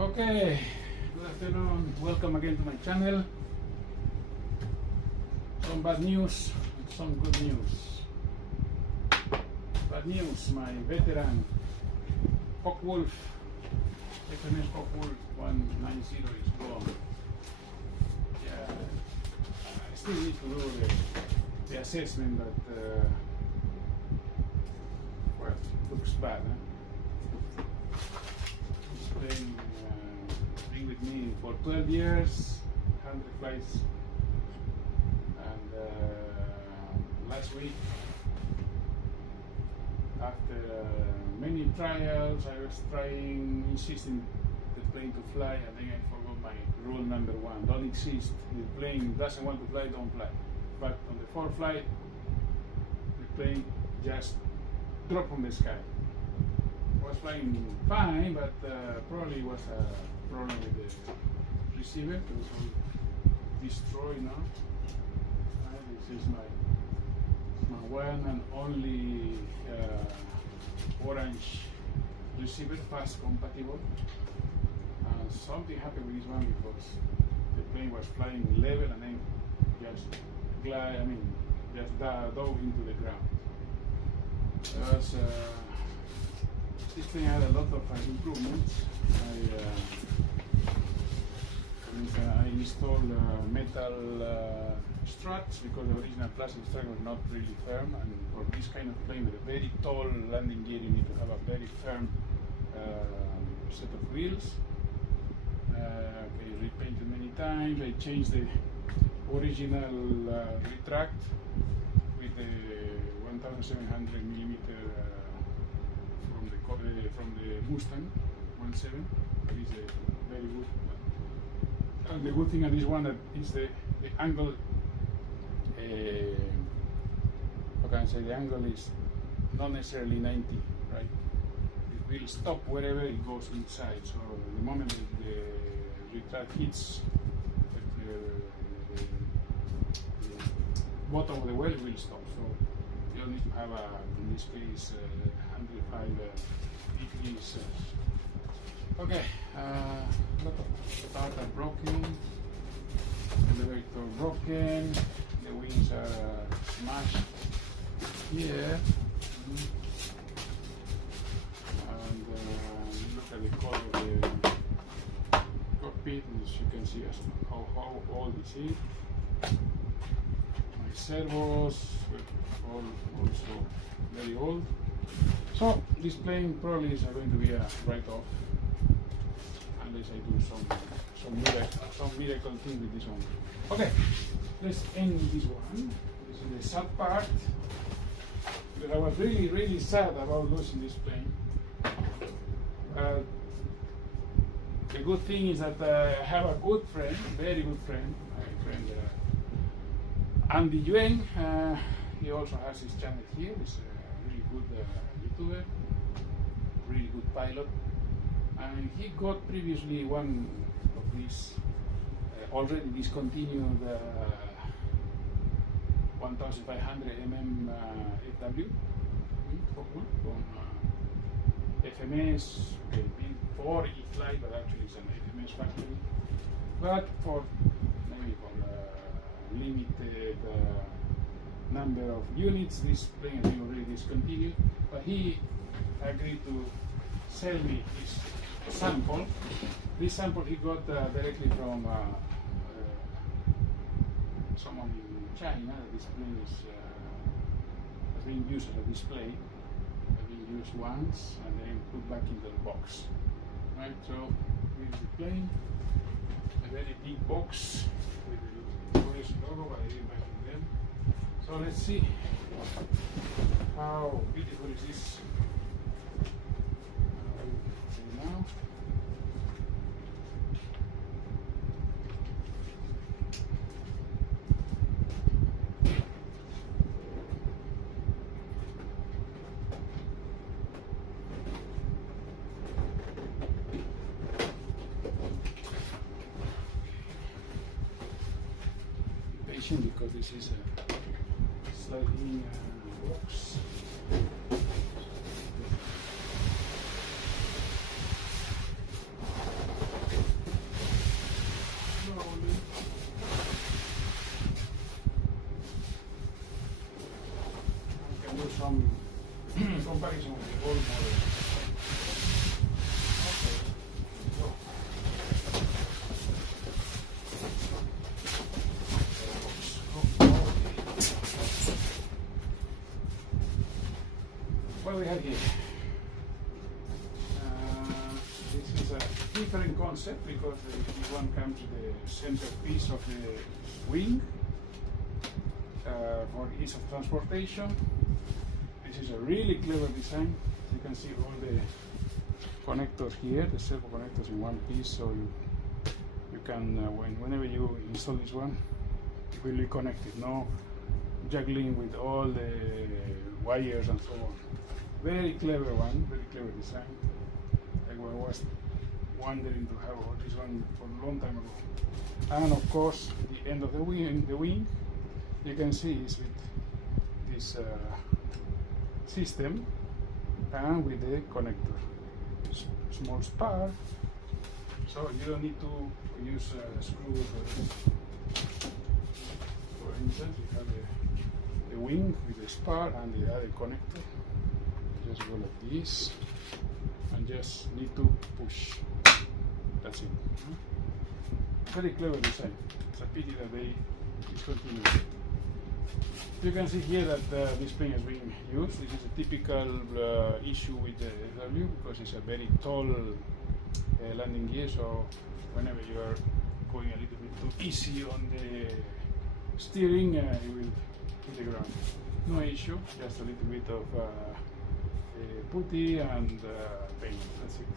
Okay, good afternoon. Welcome again to my channel. Some bad news and some good news. Bad news, my veteran Focke Wulf, FMS Focke Wulf 190 is gone. Yeah, I still need to do the assessment, but well, looks bad. Huh? It's been with me for 12 years, 100 flights, and last week, after many trials, I was insisting the plane to fly. I think I forgot my rule number 1: don't insist. If the plane doesn't want to fly, don't fly. But on the fourth flight, the plane just dropped from the sky. Was flying fine, but probably was a problem with the receiver. It was all destroyed now. This is my one and only orange receiver, fast compatible. Something happened with this one because the plane was flying level and then just dove into the ground. This thing had a lot of improvements. I installed metal struts because the original plastic strut was not really firm, and for this kind of plane with a very tall landing gear, you need to have a very firm set of wheels. Okay, repainted many times. I changed the original retract with the 1700 millimeter from the Mustang 17. It is a very good. And the good thing on this one is the angle. How can I say? The angle is not necessarily 90, right? It will stop wherever it goes inside. So the moment the retract hits the bottom of the well, it will stop. So you don't need to have in this case 105 degrees. Okay, lot of parts are broken, elevator broken, the wings are smashed here, and look at the color of the cockpit, as you can see how old this is. My servos were all also very old. So this plane probably is going to be a write-off unless I do some miracle thing with this one. Okay, let's end this one. This is the sad part, because I was really sad about losing this plane. The good thing is that I have a good friend, very good friend, my friend Andy Yuen. He also has his channel here. He's a really good YouTuber, really good pilot. And he got previously one of these already discontinued 1500 FW from FMS, before E-Flight, but actually it's an FMS factory. But for maybe for limited number of units, this plane has been already discontinued. But he agreed to sell me his sample. This sample he got directly from someone in China. This plane has been used as a display. Has been used once and then put back into the box. Right. So here's the plane. A very big box with the Tourist logo, but I didn't mention them. So let's see how beautiful is this. Now. Be patient because this is a sliding box. comparison with the old model. Okay, so. What do we have here? This is a different concept because this one comes to the centerpiece of the wing for ease of transportation. This is a really clever design. You can see all the connectors here, the servo connectors in one piece, so you can, whenever you install this one, it will be connected. No juggling with all the wires and so on. Very clever one, very clever design. I was wondering to have this one for a long time ago. And of course, the end of the wing, you can see is with this system and with the connector. Small spar, so you don't need to use screws. For instance, you have the wing with the spar and the other connector. Just go like this and just need to push. That's it. Very clever design. It's a pity that they discontinued it. You can see here that this spring is being used. This is a typical issue with the FW because it's a very tall landing gear, so whenever you are going a little bit too easy on the steering, you will hit the ground. No issue, just a little bit of putty and paint. That's it.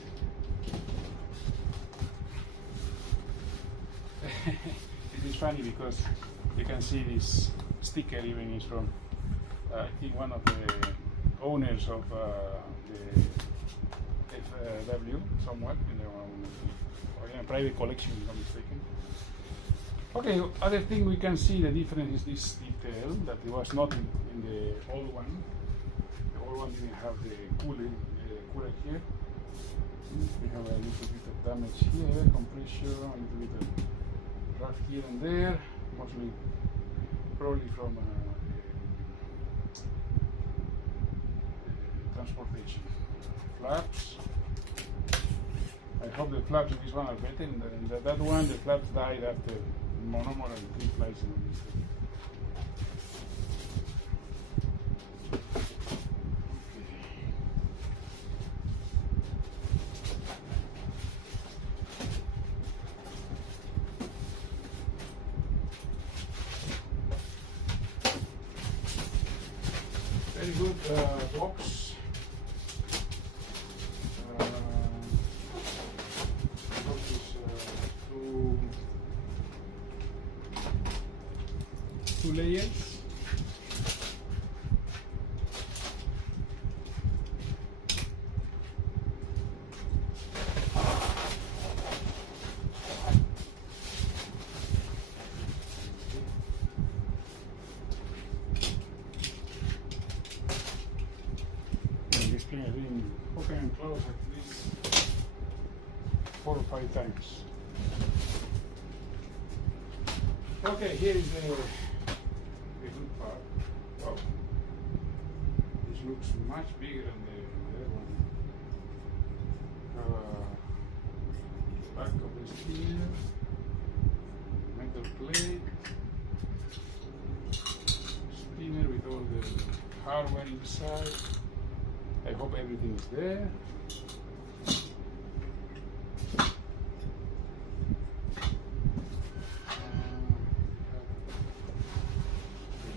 It is funny because you can see this sticker even is from I think one of the owners of the FW somewhat in a private collection, if I'm not mistaken. Okay, other thing we can see the difference is this detail that it was not in the old one. The old one didn't have the cooler here. We have a little bit of damage here, compression, a little bit of rust here and there, mostly probably from transportation. Flaps. I hope the flaps in this one are better. In that one, the flaps died after more than 3 flights in this thing. Very good box. Box is two layers. This thing has been open and closed at least 4 or 5 times. Okay, here is the good part. Wow, this looks much bigger than the other one. The back of the spinner, metal plate, spinner with all the hardware inside. I hope everything is there.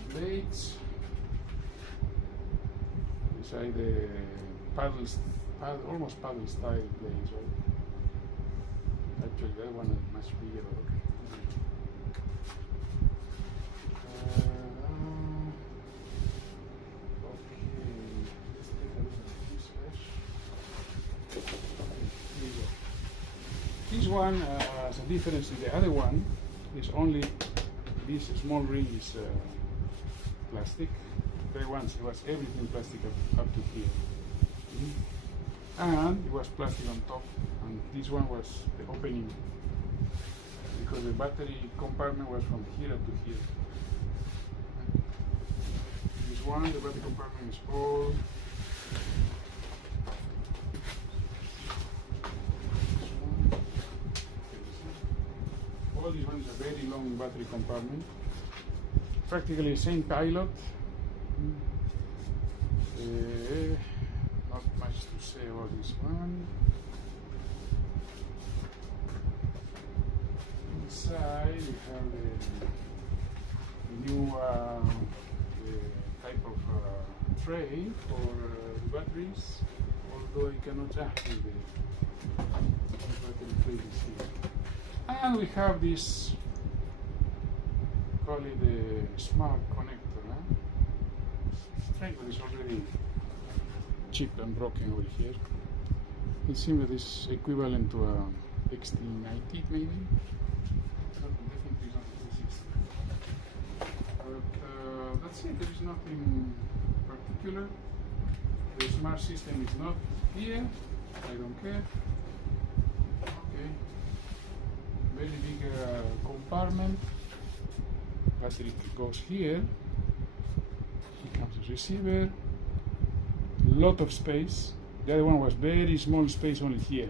The blades. Beside the paddles, almost paddle style blades, right? Actually, that one is much bigger. Okay. This one has a difference in the other one. Is only this small ring is plastic. The other ones it was everything plastic up to here, and it was plastic on top. And this one was the opening because the battery compartment was from here up to here. This one, the battery compartment is all very long battery compartment. Practically the same pilot. Not much to say about this one. Inside we have the new type of tray for batteries, although you cannot actually the battery tray is here. And we have this, call it the smart connector. Strange, but it's already chipped and broken over here. It seems that it's equivalent to a XT90 maybe. Definitely not a 360. But that's it, there is nothing particular. The smart system is not here, I don't care. Okay. Very big compartment. Battery goes here. Comes the receiver. Lot of space. The other one was very small space only here.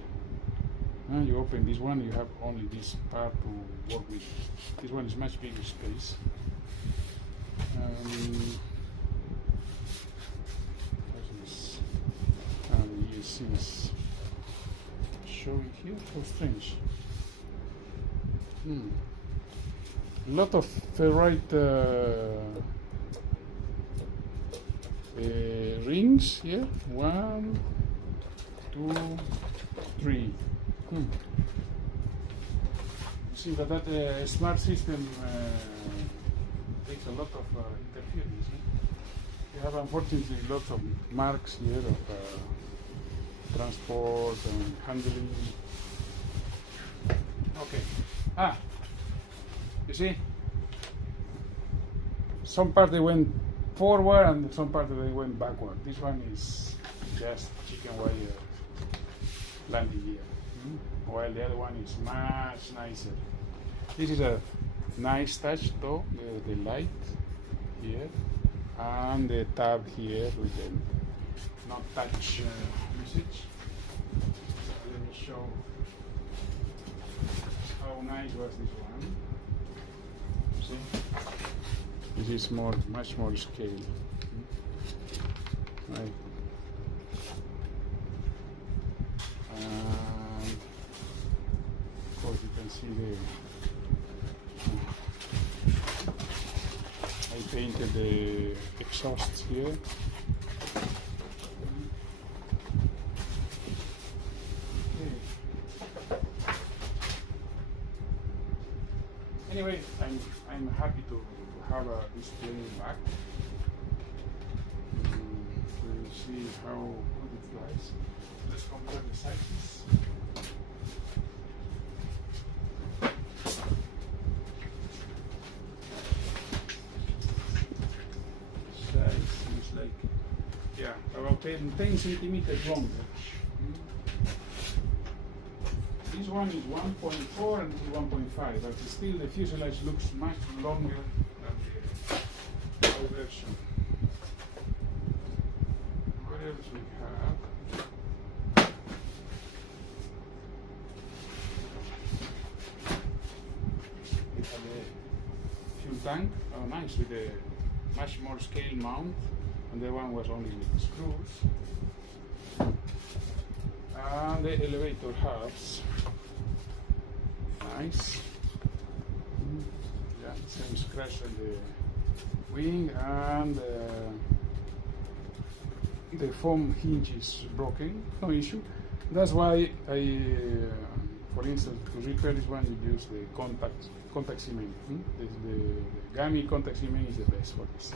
You open this one, you have only this part to work with. This one is much bigger space. The ESC is showing here. How strange. Lot of ferrite rings here. 1, 2, 3. See that smart system takes a lot of interference. You have unfortunately lots of marks here of transport and handling. Okay. You see? Some part they went forward and some part they went backward. This one is just chicken wire landing gear. While the other one is much nicer. This is a nice touch though, the light here and the tab here with the not touch message. Let me show how nice was this one. See? This is much more scale. Right. Of course you can see I painted the exhausts here. Anyway, I'm happy to have this plane back. We'll see how good it flies. Let's compare the sizes. Size seems like, yeah, about 10 centimeters longer. This one is 1.4 and 1.5, but still the fuselage looks much longer than the old version. What else we have? We have a fuel tank, oh nice, with a much more scale mount, and the one was only with screws. And the elevator halves. Nice. Yeah, same scratch on the wing, and the foam hinge is broken, no issue. That's why I, for instance, to repair this one, you use the contact cement. The gummy contact cement is the best for this.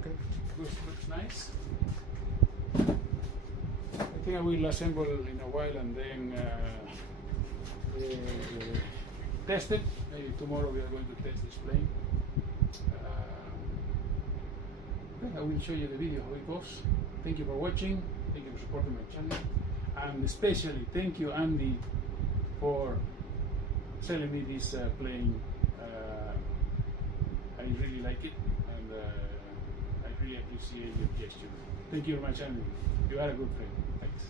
Okay, looks nice. I think I will assemble in a while and then test it. Maybe tomorrow we are going to test this plane. I will show you the video how it goes. Thank you for watching. Thank you for supporting my channel. And especially thank you, Andy, for selling me this plane. I really like it, and I really appreciate your gesture. Thank you very much, Andy. You are a good friend. Thanks.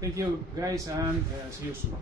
Thank you, guys, and see you soon.